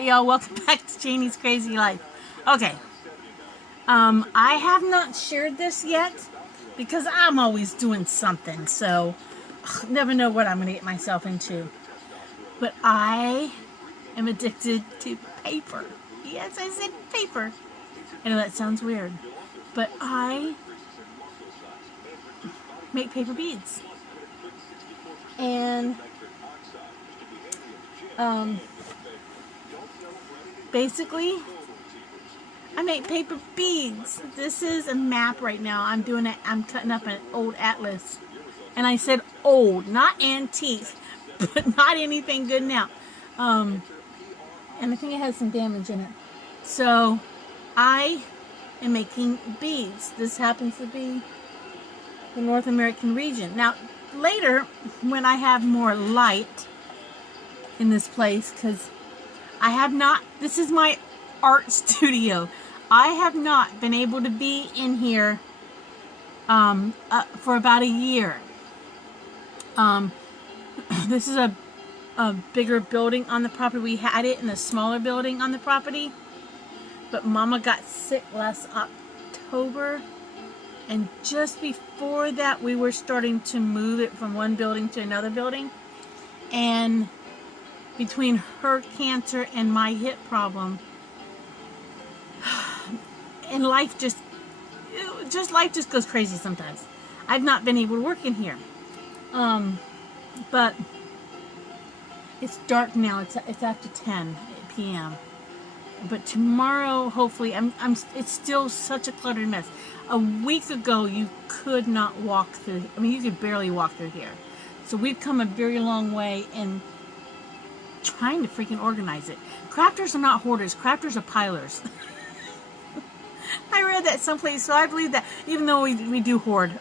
Alright, y'all, welcome back to Janie's Crazy Life. Okay. I have not shared this yet because I'm always doing something, so never know what I'm going to get myself into. But I am addicted to paper. Yes, I said paper. I know that sounds weird, but I make paper beads. And basically, I make paper beads. This is a map right now. I'm cutting up an old atlas. And I said old, not antique, but not anything good now. And I think it has some damage in it. So I am making beads. This happens to be the North American region. Now, later, when I have more light in this place, because I have not, this is my art studio. I have not been able to be in here for about a year. This is a bigger building on the property. We had it in a smaller building on the property, but Mama got sick last October, and just before that we were starting to move it from one building to another building. And between her cancer and my hip problem, and life just goes crazy sometimes. I've not been able to work in here. But it's dark now. It's after 10 p.m. But tomorrow, hopefully, it's still such a cluttered mess. A week ago, you could not walk through. I mean, you could barely walk through here. So we've come a very long way in trying to freaking organize it. Crafters are not hoarders. Crafters are pilers. I read that someplace, so I believe that, even though we do hoard.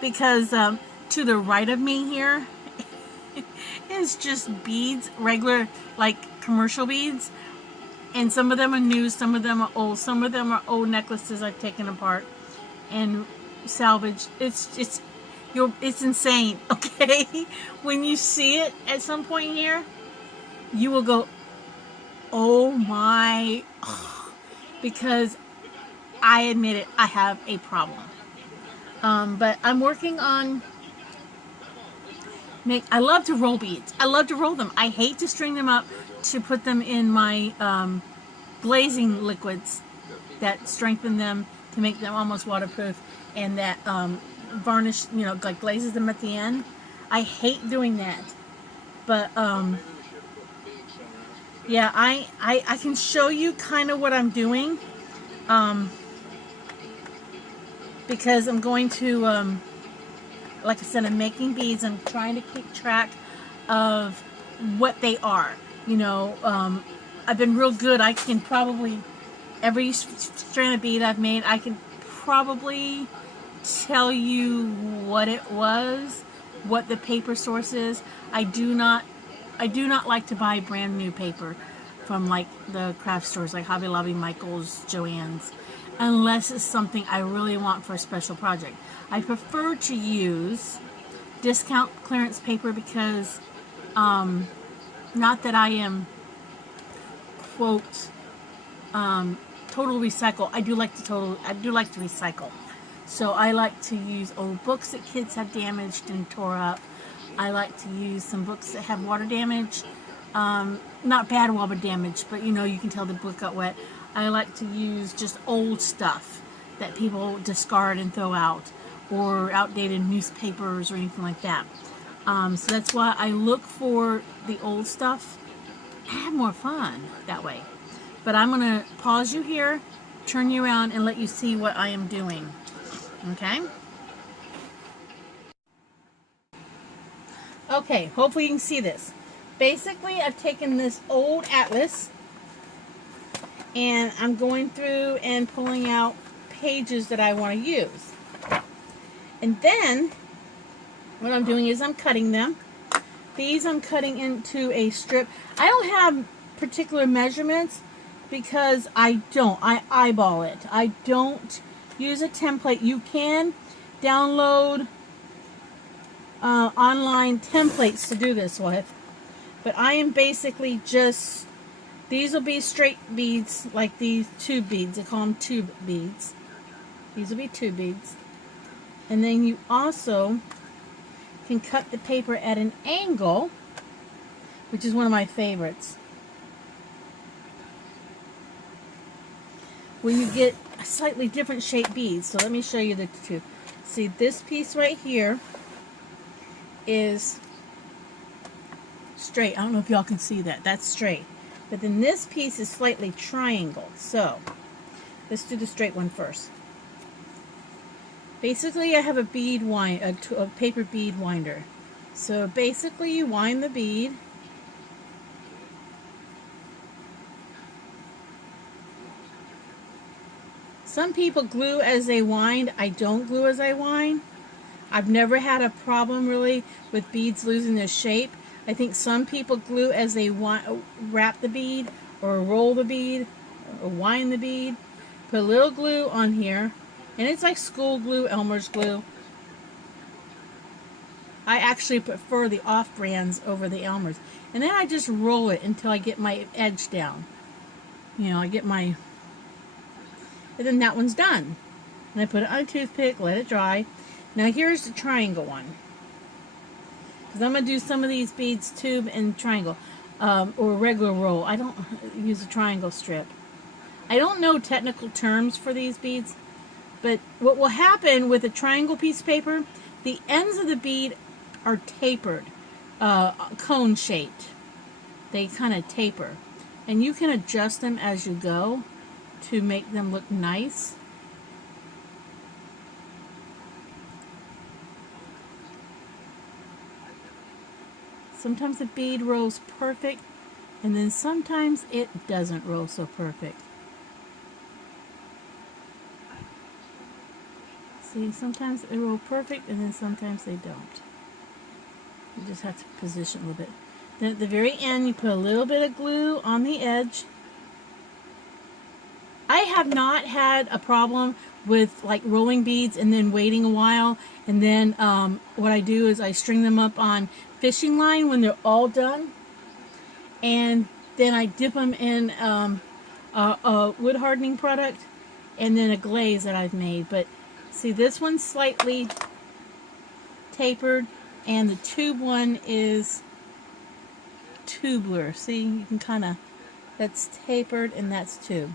Because to the right of me here is just beads, regular, like commercial beads. And some of them are new, some of them are old, some of them are old necklaces I've taken apart and salvaged. It's insane, okay? When you see it at some point here, you will go, oh my, because I admit it, I have a problem. But I'm working on I love to roll beads. I love to roll them. I hate to string them up to put them in my glazing liquids that strengthen them to make them almost waterproof, and that varnish, like glazes them at the end. I hate doing that. But yeah, I can show you kind of what I'm doing. Because I'm going to, like I said, I'm making beads. I'm trying to keep track of what they are. I've been real good. I can probably, every strand of bead I've made, I can probably tell you what it was, what the paper source is. I do not like to buy brand new paper from like the craft stores like Hobby Lobby, Michael's, Joann's, unless it's something I really want for a special project. I prefer to use discount clearance paper because, not that I am, quote, total recycle. I do like to recycle. So I like to use old books that kids have damaged and tore up. I like to use some books that have water damage. Not bad water damage, but you can tell the book got wet. I like to use just old stuff that people discard and throw out, or outdated newspapers or anything like that. So that's why I look for the old stuff. I have more fun that way. But I'm going to pause you here, turn you around, and let you see what I am doing. Okay? Okay, hopefully you can see this. Basically, I've taken this old atlas, and I'm going through and pulling out pages that I want to use. And then, what I'm doing is I'm cutting them. These I'm cutting into a strip. I don't have particular measurements because I eyeball it. I don't use a template. You can download online templates to do this with, but I am basically just These will be straight beads, like these tube beads. They call them tube beads. These will be tube beads. And then you also can cut the paper at an angle, which is one of my favorites. When you get a slightly different shaped beads. So let me show you the two. See, this piece right here is straight. I don't know if y'all can see that. That's straight. But then this piece is slightly triangled. So let's do the straight one first. Basically, I have a bead wind, a paper bead winder. So basically, you wind the bead. Some people glue as they wind. I don't glue as I wind. I've never had a problem really with beads losing their shape. I think some people glue as they wrap the bead or roll the bead or wind the bead. Put a little glue on here, and it's like school glue, Elmer's glue. I actually prefer the off-brands over the Elmer's. And then I just roll it until I get my edge down. You know, I get my... And then that one's done. And I put it on a toothpick, let it dry. Now here's the triangle one. Because I'm going to do some of these beads tube and triangle. Or regular roll. I don't use a triangle strip. I don't know technical terms for these beads. But what will happen with a triangle piece of paper, the ends of the bead are tapered. Cone shaped. They kind of taper. And you can adjust them as you go to make them look nice. Sometimes the bead rolls perfect, and then sometimes it doesn't roll so perfect. See, sometimes they roll perfect, and then sometimes they don't. You just have to position a little bit. Then at the very end, you put a little bit of glue on the edge. I have not had a problem with like rolling beads and then waiting a while, and then what I do is I string them up on fishing line when they're all done, and then I dip them in a wood hardening product and then a glaze that I've made. But see, this one's slightly tapered, and the tube one is tubular. See, you can kind of, that's tapered and that's tube.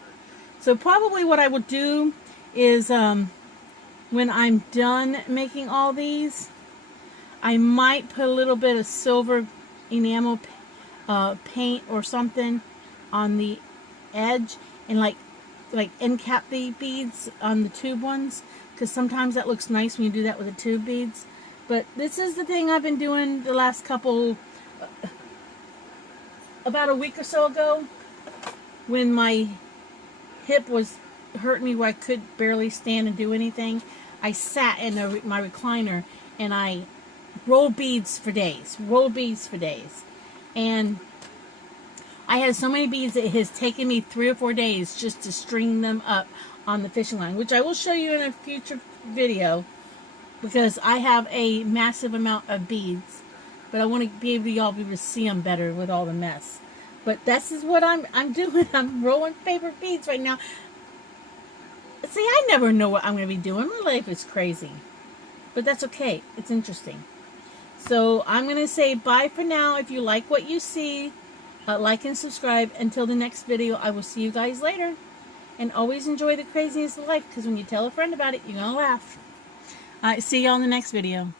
So probably what I will do is when I'm done making all these, I might put a little bit of silver enamel paint or something on the edge and like end cap the beads on the tube ones, because sometimes that looks nice when you do that with the tube beads. But this is the thing I've been doing the last couple, about a week or so ago, when my hip was hurting me where I could barely stand and do anything. I sat in my recliner and I rolled beads for days. And I had so many beads that it has taken me 3 or 4 days just to string them up on the fishing line, which I will show you in a future video, because I have a massive amount of beads, but I want to be able to y'all be able to see them better with all the mess. But this is what I'm doing. I'm rolling paper beads right now. See, I never know what I'm going to be doing. My life is crazy. But that's okay. It's interesting. So I'm going to say bye for now. If you like what you see, like and subscribe. Until the next video, I will see you guys later. And always enjoy the craziness of life, because when you tell a friend about it, you're going to laugh. All right, see y'all in the next video.